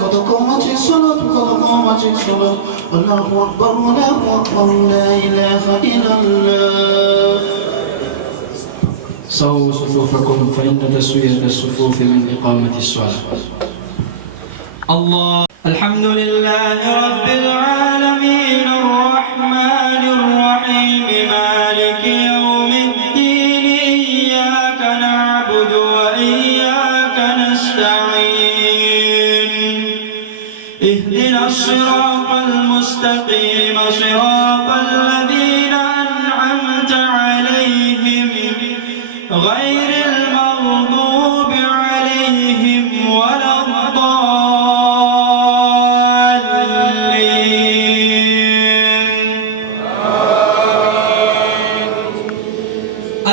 কত কম আছে সালাত, কত কম আছে সালাত। আল্লাহু আকবার, আল্লাহু আকবার, লা ইলাহা ইল্লাল্লাহ। سووا صفوفكم فإن تسوية الصفوف من إقامة الصلاة. الله. الحمد لله رب العالمين الرحمن الرحيم مالك يوم الدين إياك نعبد وإياك نستعين اهدنا الصراط المستقيم صراط الذين أنعمت عليهم غير المغضوب عليهم ولا الضالين.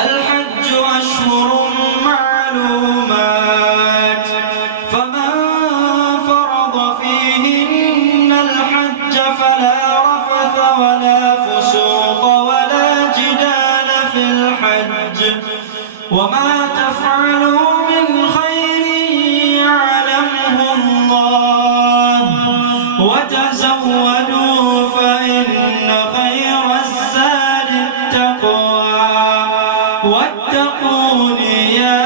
الحج أشهر معلومات فمن فرض فيهن الحج فلا رفث ولا فسوق ولا جدال في الحج وما تفعلوا من خير يعلمه الله وتزودوا فإن خير الزاد التقوى واتقون يا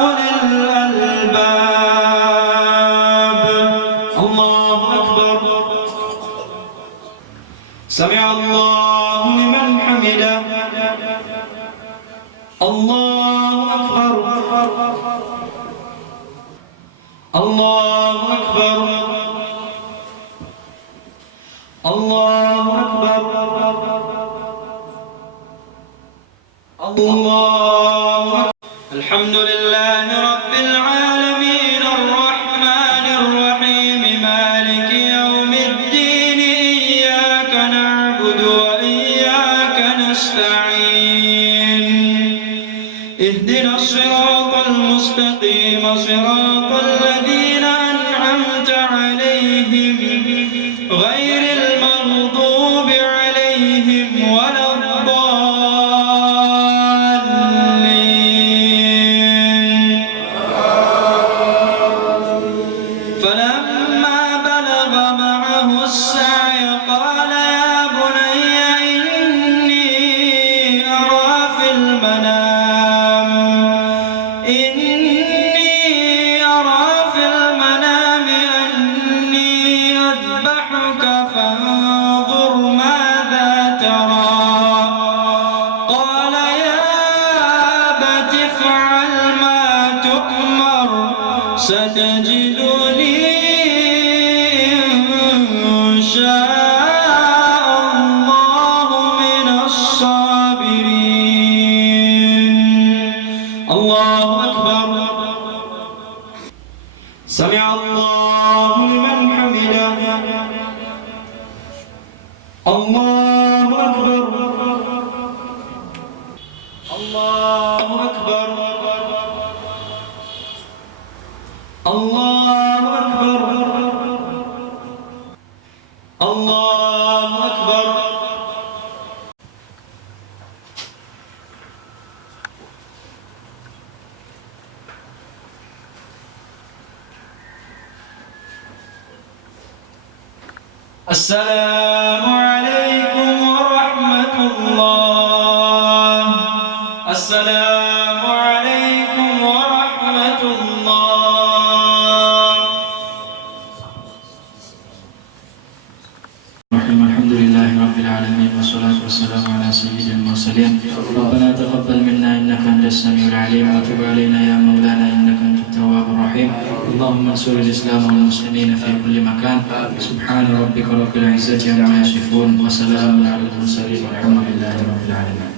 أولي الألباب. الله أكبر. سمع الله لمن حمده. الله أكبر. الله أكبر. الله أكبر. الله أكبر. الحمد لله رب العالمين الرحمن الرحيم مالك يوم الدين إياك نعبد وإياك نستعين اهدنا الصراط المستقيم صراط الذين أنعمت عليهم غير المغضوب عليهم ولا الضالين. فلما بلغ معه السعي قال يا بني إني أرى في المنام أني أذبحك فانظر ماذا ترى. قال يا أبت افعل ما تؤمر ستجدني إن شاء الله من الصابرين. الله أكبر. سمع الله لمن حمده. الله أكبر. الله أكبر. الله أكبر. الله أكبر. السلام عليكم ورحمة الله. السلام عليكم ورحمة الله. الحمد لله رب العالمين والصلاة والسلام على سيد المرسلين. ربنا تقبل منا إنك أنت السميع العليم وتب علينا يا مولانا إنك أنت التواب الرحيم. اللهم انصر الإسلام والمسلمين في كل مكان. سبحان ربك رب العزة عما يصفون وسلام على المرسلين والحمد لله رب العالمين.